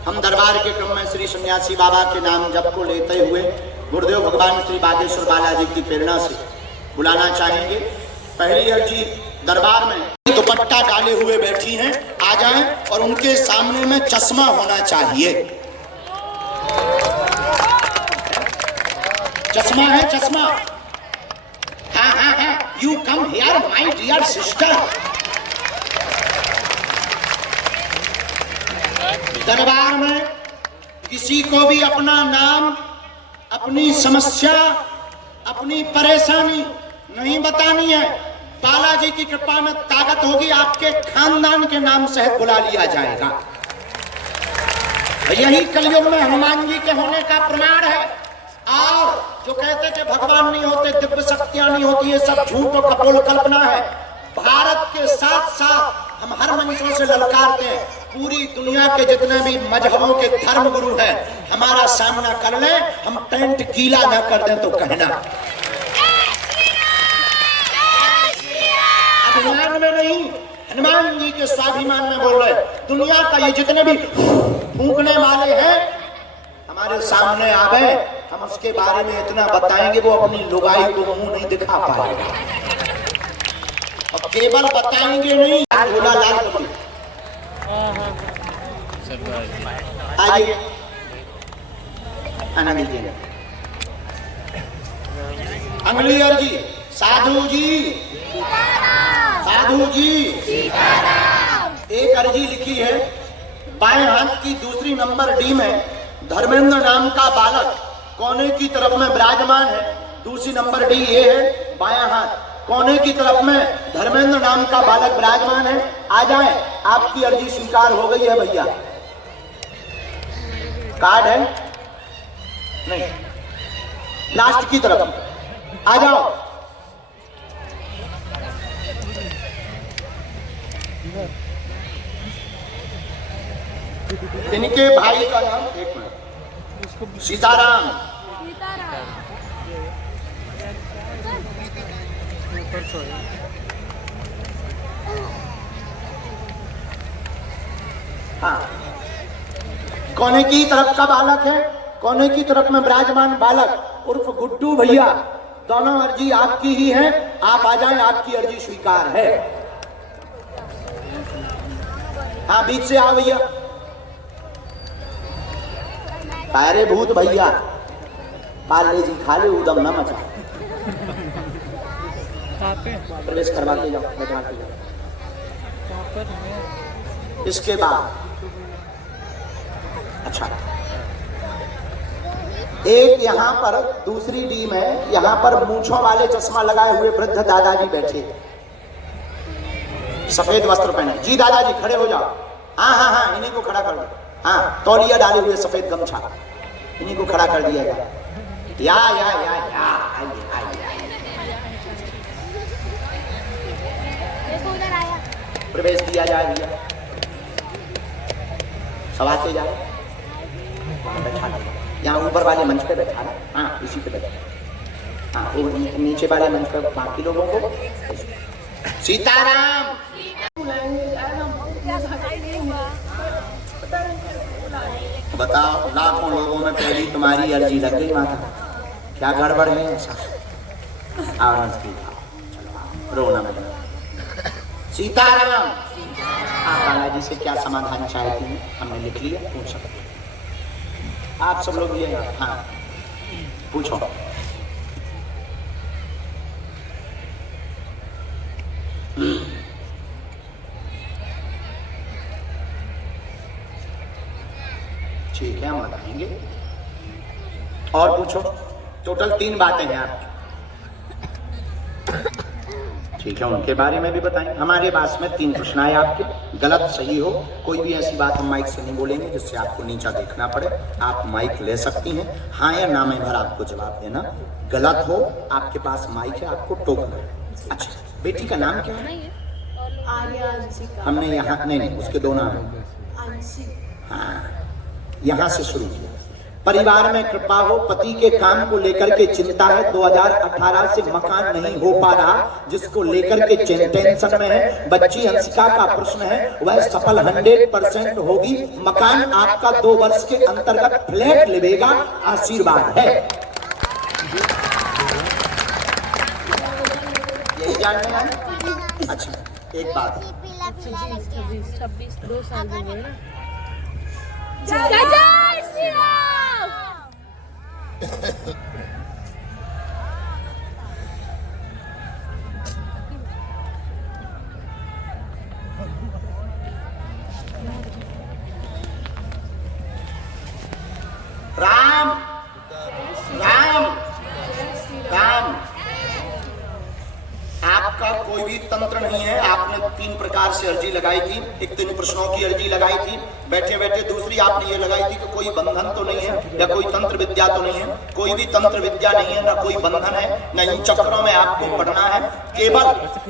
हम दरबार के क्रम में श्री सन्यासी बाबा के नाम जप को लेते हुए गुरुदेव भगवान श्री बागेश्वर बालाजी की प्रेरणा से बुलाना चाहेंगे। पहली अर्जी दरबार में दुपट्टा डाले हुए बैठी हैं, आ जाएं और उनके सामने में चश्मा होना चाहिए। चश्मा है, चश्मा। हाँ हाँ हाँ, you come here my dear sister. दरबार में किसी को भी अपना नाम, अपनी समस्या, अपनी परेशानी नहीं बतानी है। बालाजी की कृपा में ताकत होगी, आपके खानदान के नाम सहित बुला लिया जाएगा। यही कलयुग में हनुमान जी के होने का प्रमाण है। और जो कहते कि भगवान नहीं होते, दिव्य शक्तियां नहीं होती, ये सब झूठ और कपोल कल्पना है। भारत के साथ साथ हम हर मंचों से ललकारते हैं, पूरी दुनिया के जितने भी मजहबों के धर्म गुरु हैं, हमारा सामना कर लें, हम टेंट गीला ना कर दें तो कहना। अभिमान में नहीं, हनुमान जी के स्वाभिमान में बोल रहे। दुनिया का ये जितने भी फूंकने वाले हैं हमारे सामने आ गए, हम उसके बारे में इतना बताएंगे वो अपनी लुगाई को मुंह नहीं दिखा पाएगा। और केवल बताएंगे नहीं, भोला लाल को आइए आना दीजिएगा। अंगली अर्जी साधु जी, साधु जी एक अर्जी लिखी है। बाएं हाथ की दूसरी नंबर डी में धर्मेंद्र नाम का बालक कोने की तरफ में विराजमान है। दूसरी नंबर डी ये है, बायां हाथ कोने की तरफ में धर्मेंद्र नाम का बालक विराजमान है। आ जाए, आपकी अर्जी स्वीकार हो गई है भैया। कार्ड है नहीं, लास्ट की तरफ आ जाओ। इनके भाई का नाम, एक मिनट, सीताराम। हाँ, कोने की तरफ का बालक है, कोने की तरफ में विराजमान बालक उर्फ गुड्डू भैया। दोनों अर्जी आपकी ही है, आप आ जाएं, आपकी अर्जी स्वीकार है। हाँ, बीच से आओ भैया। पारे भूत भैया, पाले जी खा ले, उदम न मचा। प्रवेश करवा के जाओ, बैठवा के जाओ। इसके बाद अच्छा, एक यहाँ पर दूसरी डी में, यहाँ पर मूंछों वाले चश्मा लगाए हुए वृद्ध दादाजी बैठे, सफेद वस्त्र पहने। जी दादाजी खड़े हो जाओ। हाँ हाँ हाँ, इन्हीं को खड़ा कर दो। हाँ, तौलिया डाले हुए सफेद गमछा, इन्हीं को खड़ा कर दिया जाए। या आइए आइए, प्रवेश दिया जाए भैया। सब आते जाए, बैठा यहाँ ऊपर वाले मंच पे बैठा ना। हाँ, इसी पे बैठा। हाँ, वो नीचे वाले मंच पे बाकी लोगों को। सीताराम। बताओ, लाखों लोगों में पहली तुम्हारी अर्जी लग गई माता, क्या गड़बड़ है ऐसा? रोना मत। सीताराम। आप बालाजी से क्या समाधान चाहती हैं? हमने लिख लिया, पूछ सकते आप सब लोग ये। हाँ, पूछो। ठीक है, हम बताएंगे। और पूछो। टोटल 3 बातें हैं आपकी। ठीक है, उनके बारे में भी बताएं। हमारे पास में 3 प्रश्न आए आपके, गलत सही हो, कोई भी ऐसी बात हम माइक से नहीं बोलेंगे जिससे आपको नीचा देखना पड़े। आप माइक ले सकती हैं, हाँ या ना में भर आपको जवाब देना। गलत हो, आपके पास माइक है, आपको टोकना है। अच्छा, बेटी का नाम क्या है? हमने यहाँ नहीं, उसके 2 नाम है। हाँ, यहाँ से शुरू किया। परिवार में कृपा हो, पति के काम को लेकर के चिंता है, 2018 से मकान नहीं हो पा रहा, जिसको लेकर के टेंशन में है। बच्ची हंसिका का प्रश्न है, वह सफल 100% होगी। मकान आपका 2 वर्ष के अंतर्गत फ्लैट लेगा, आशीर्वाद है। यही जानना है। अच्छा, एक बात, 26 2 साल हो गए ना। राम राम राम, आपका कोई भी तंत्र नहीं है। आपने 3 प्रकार से अर्जी लगाई थी। एक 3 प्रश्नों की अर्जी लगाई थी बैठे बैठे। दूसरी आपने ये लगाई थी कि कोई बंधन तो नहीं है या कोई तंत्र विद्या तो नहीं है। कोई भी तंत्र विद्या नहीं है, ना कोई बंधन है, न इन चक्रों में आपको पढ़ना है। केवल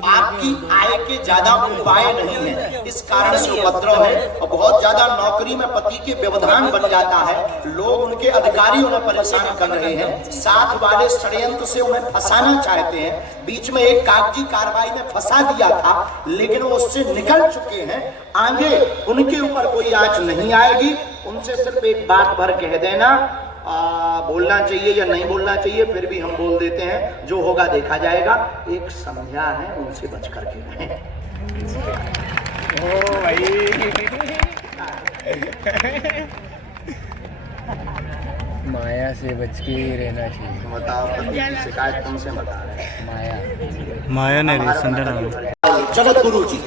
आपकी आय के ज्यादा उपाय नहीं है, इस कारण से उपद्रव है। और बहुत ज्यादा नौकरी में पति के व्यवधान बन जाता है, लोग उनके अधिकारी उन्हें परेशान कर रहे हैं, साथ वाले षड्यंत्र से उन्हें फंसाना चाहते हैं। बीच में एक कागजी कार्रवाई में फंसा दिया था, लेकिन वो उससे निकल चुके हैं। आगे उनके ऊपर कोई आंच नहीं आएगी। उनसे सिर्फ एक बात भर कह देना, बोलना चाहिए या नहीं बोलना चाहिए, फिर भी हम बोल देते हैं, जो होगा देखा जाएगा। एक संध्या है, उनसे बच करके रहें। ओ भाई, माया से बच के ही रहना चाहिए। बताओ, पति की शिकायत तुमसे बता रहे हैं। माया ने जगत गुरु जी,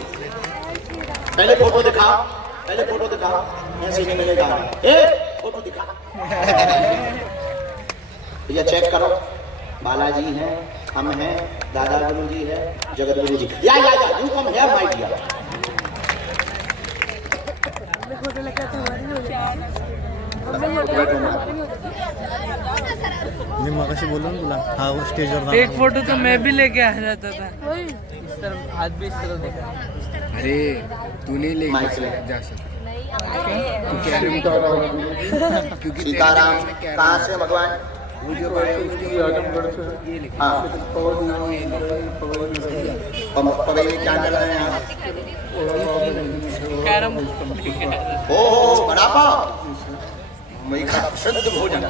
पहले फोटो दिखाओ, पहले फोटो दिखाओ, ऐसे नहीं मिलेगा। फोटो दिखा भैया, चेक करो। बालाजी हैं, हम हैं, दादा गुरु जी है, जगत गुरु जी। या you come here my dear. मी मगाशी बोललो ना तुला, हा स्टेजवर एक फोटो तो मैं भी लेके आ जाता था। हाथ भी इस तरह देखा। अरे तू नहीं ले जा सकता क्योंकि सीताराम कहाँ से भगवान? हाँ, पवई में क्या कर रहे हैं आप? कैरम। ओ बड़ापा, वही का शुद्ध भोजन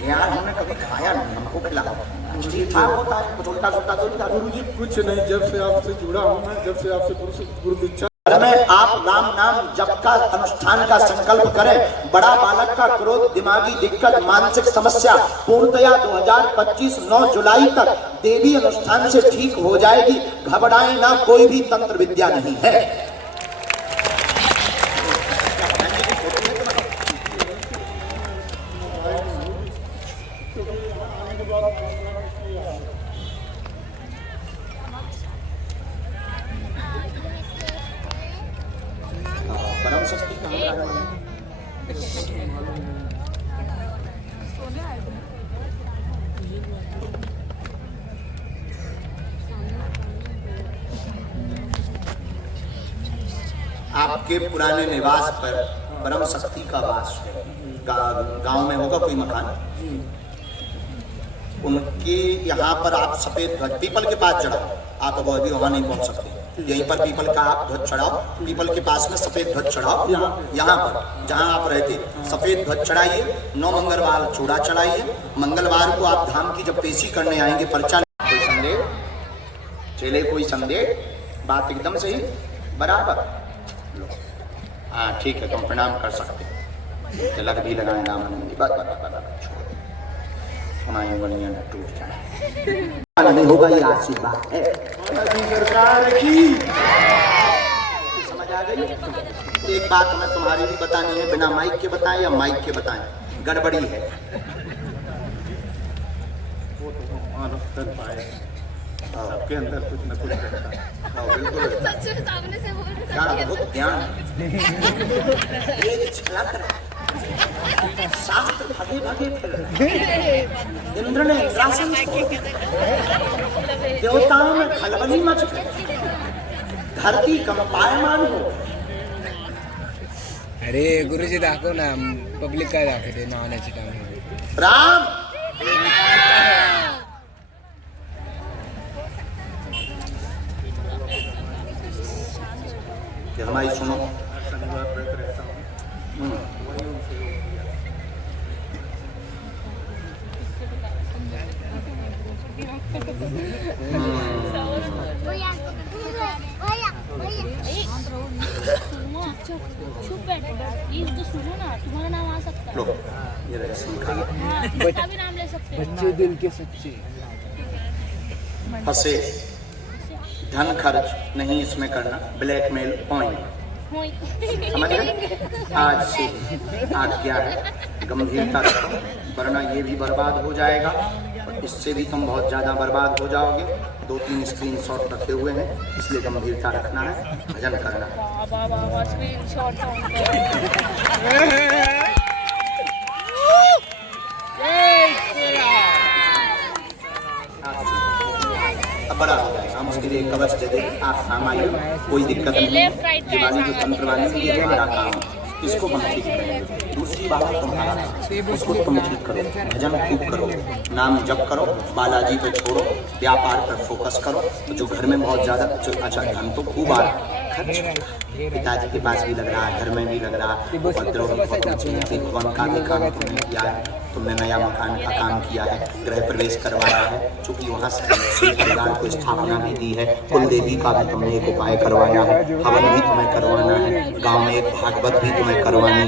यार, हमने कभी खाया नहीं, हमको खिलाओ। ठीक ठाक होता है, कुछ उल्टा सुल्टा तो नहीं। गुरु जी कुछ नहीं, जब से आपसे जुड़ा हूँ मैं, जब से आपसे गुरु दीक्षा में आप राम नाम जप का अनुष्ठान का संकल्प करें। बड़ा बालक का क्रोध, दिमागी दिक्कत, मानसिक समस्या पूर्णतया 2025 9 जुलाई तक देवी अनुष्ठान से ठीक हो जाएगी। घबराएं ना, कोई भी तंत्र विद्या नहीं है। परम शक्ति कहाँ आपके पुराने निवास पर परम शक्ति का वास है। गांव में होगा कोई मकान, उनके यहाँ पर आप सफेद ध्वज पीपल के पास चढ़ाओ। आप अब अभी वहां नहीं पहुंच सकते, यहीं पर पीपल का आप ध्वज चढ़ाओ। पीपल के पास में सफेद ध्वज चढ़ाओ। यहाँ पर जहाँ आप रहते सफेद ध्वज चढ़ाइए। 9 मंगलवार चूड़ा चढ़ाइए। मंगलवार को आप धाम की जब पेशी करने आएंगे, पर्चा। कोई संदेह चले? कोई संदेह? बात एकदम सही, बराबर। हाँ ठीक है, तुम प्रणाम कर सकते हो। तिलक भी लगाए, दामन हमारी बनियान टूट जाए नहीं होगा, ये आशीर्वाद है सरकार की। समझ आ गई? एक बात हमें तुम्हारी भी बतानी है, बिना माइक के बताएं या माइक के बताएं, गड़बड़ी है। वो तो मानव कर पाए, सबके अंदर कुछ न कुछ रहता है। बिल्कुल क्या बहुत ध्यान ये छलक रहा, शास्त्र भगे भगे फिर रहा। इंद्र ने इंद्रासन देवताओं में खलबली मच गई, धरती कंपायमान हो। अरे गुरुजी दाखव ना, पब्लिक काय दाखवते नावाची टाइम. राम ये हमारी सुनो. शनिवार व्रत रहता हूँ, वही उनसे योग किया. चुप बैठो प्लीज, तो सुनो ना, तुम्हारा नाम आ सकता लो है. ये रहे सिंखा. हाँ, इसका भी नाम ले सकते हो. बच्चे दिल के सच्चे. फंसे धन खर्च नहीं इसमें करना, ब्लैकमेल पॉइंट. समझ गए? आज से आज्ञा है, गंभीरता रखो, वरना ये भी बर्बाद हो जाएगा और इससे भी तुम बहुत ज़्यादा बर्बाद हो जाओगे. 2-3 स्क्रीनशॉट रखे हुए हैं, इसलिए गंभीरता रखना है, भजन करना है. बाबा स्क्रीनशॉट अब बड़ा हो जाएगा, हम उसके लिए कवच दे देंगे, आप काम आइए, कोई दिक्कत नहीं. ये वाली जो तंत्र वाली है, ये हमारा काम है, इसको हम ठीक करेंगे. दूसरी बात तुम्हारा, उसको तुम ठीक करो, भजन खूब करो, नाम जप करो, बालाजी पे छोड़ो, व्यापार पर फोकस करो. तो जो घर में बहुत ज़्यादा अच्छा धन तो खूब आ रहा है, खर्च पिताजी के पास भी लग रहा है, घर में भी लग रहा है, उपद्रव भी बहुत मचे हैं. भगवान का भी काम तुमने किया है, तुमने नया मकान का काम किया है, गृह प्रवेश करवाया है, चूंकि वहाँ से परिवार को स्थापना भी दी है, कुल देवी का भी तुमने एक उपाय करवाया है, हवन भी तुम्हें करवाना है, गांव में एक भागवत भी तुम्हें करवानी है.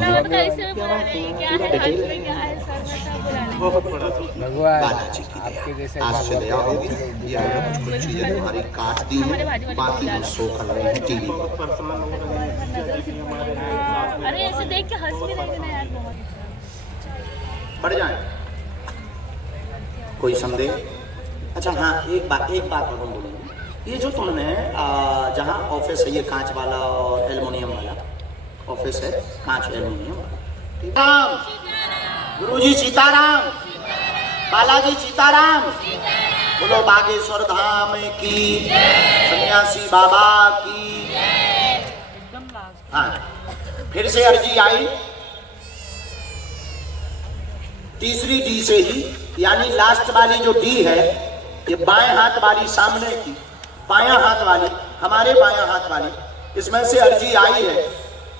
भगवान बालाजी की आपके जैसे दया, आज से दया होगी. ये कुछ चीजें तुम्हारी काट दी हैं, बाकी हम शो कर रहे हैं टीवी पर. प्रसन्न हो रहे हैं, जैसे कि हमारे लिए लाभ अरे ऐसे देख के हंस भी रहे ना यार, बहुत बढ़ जाए. कोई संदेह? अच्छा हाँ, एक बात और हम बोलेंगे. ये जो तुमने जहाँ ऑफिस है, ये कांच वाला और एल्युमिनियम वाला ऑफिस है, कांच एल्युमिनियम वाला. राम गुरुजी सीताराम, बालाजी सीताराम, बोलो बागेश्वर धाम की, सन्यासी बाबा की. हाँ, फिर से अर्जी आई तीसरी डी से ही, यानी लास्ट वाली जो डी है, ये बाएं हाथ वाली सामने की, बायां हाथ वाली, हमारे बायां हाथ वाली, इसमें से अर्जी आई है.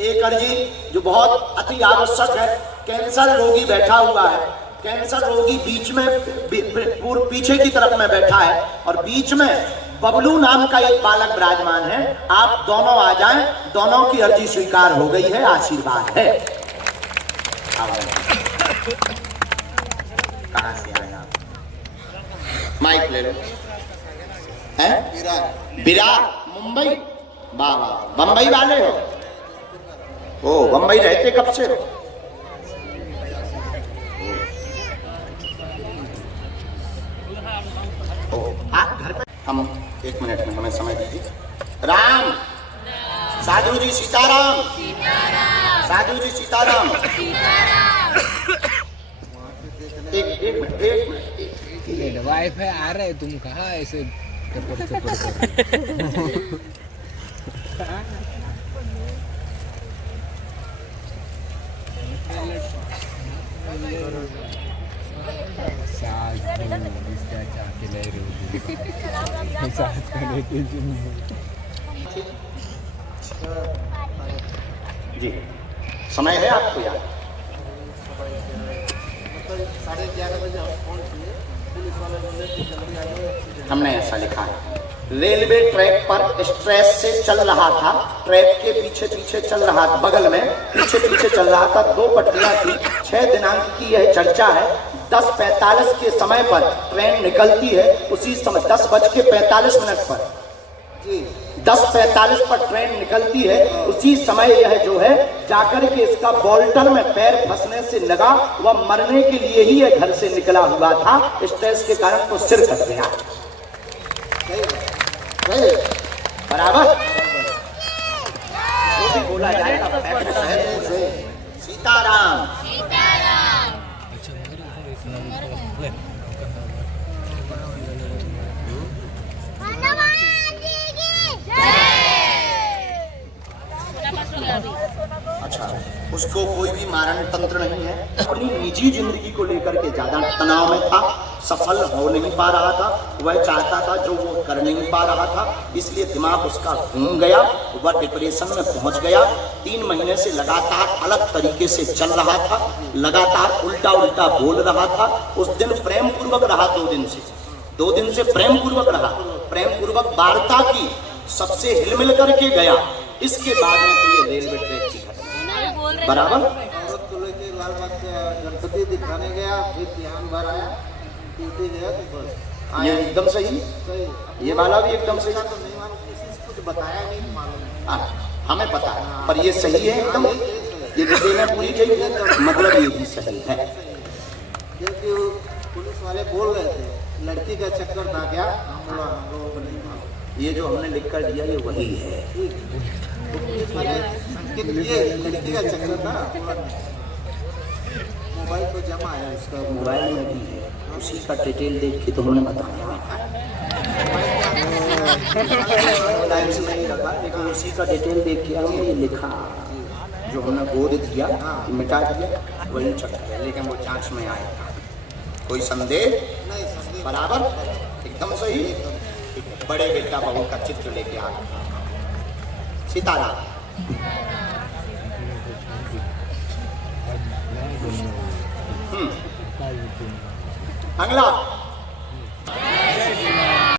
एक अर्जी जो बहुत अति आवश्यक है. कैंसर रोगी बैठा हुआ है, कैंसर रोगी बीच में पीछे की तरफ में बैठा है और बीच में बबलू नाम का एक बालक विराजमान है. आप दोनों आ जाएं, दोनों की अर्जी स्वीकार हो गई है, आशीर्वाद है. कहाँ से आए आप? माइक ले लो. हैं? विरार मुंबई, बाबा बम्बई वाले हो? ओ बम्बई रहते कब से हो? आप घर पे, हम 1 मिनट में, हमें समय दीजिए. राम साधु जी सीताराम, साधु जी सीताराम. एक मिनट. वाईफाई आ रहा है, तुम कहाँ ऐसे टपर कर रहे हो? जी समय है आपको याद? 11:30 बजे हम फोन किए, पुलिस वाले बोले कि जल्दी आइए. हमने ऐसा लिखा है. रेलवे ट्रैक पर स्ट्रेस से चल रहा था, ट्रैक के पीछे पीछे चल रहा था, बगल में पीछे पीछे चल रहा था. 2 पटरियां थी. 6 दिनांक की यह चर्चा है. 10:45 के समय पर ट्रेन निकलती है. उसी समय 10:45 पर जी 10:45 पर ट्रेन निकलती है. उसी समय यह जो है जाकर के इसका बोल्टन में पैर फंसने से लगा. वह मरने के लिए ही यह घर से निकला हुआ था. स्ट्रेस के कारण तो सिर कट गया. बराबर जो भी बोला जाएगा सीताराम. अच्छा, उसको कोई भी मारण तंत्र नहीं है। अपनी निजी जिंदगी को लेकर के ज्यादा तनाव में था, सफल हो नहीं पा रहा था, वह चाहता था जो वो कर नहीं पा रहा था, इसलिए दिमाग उसका घूम गया, वह डिप्रेशन में पहुंच गया। 3 महीने से लगातार अलग तरीके से चल रहा था, लगातार उल्टा उल्टा बोल रहा था। उस दिन प्रेम पूर्वक रहा, 2 दिन से प्रेम पूर्वक रहा, प्रेम पूर्वक वार्ता की, सबसे हिलमिल करके गया। इसके बाद में तो ये रेलवे ट्रैक की घटना बराबर। औरत को लेके लालबाग गणपति दिखाने गया, फिर ध्यान भर आया, टूटे गया तो बस। ये एकदम सही, सही। ये वाला भी एकदम सही। तो नहीं मालूम, किसी से कुछ बताया नहीं मालूम। हमें पता है, पर ये सही है एकदम। ये विषय में पूरी गई, मतलब ये भी सही है। क्योंकि वो पुलिस वाले बोल रहे थे लड़की का चक्कर था क्या, हम लोगों को नहीं मालूम। ये जो हमने लिख कर दिया ये वही है। तो पुलिस वाले संकेत दिए लड़की का चक्कर था। मोबाइल तो जमा है उसका, मोबाइल में भी है, उसी का डिटेल देख के तुमने बताया। मोबाइल से नहीं लगा, लेकिन उसी का डिटेल देख के हमने ये लिखा, जो हमने गोद दिया मिटा दिया, वही चक्कर है। लेकिन वो जांच में आएगा, कोई संदेह नहीं संदेह बराबर, एकदम सही। बड़े बेटा बहू का चित्र लेके आ गया सीताराम। अगला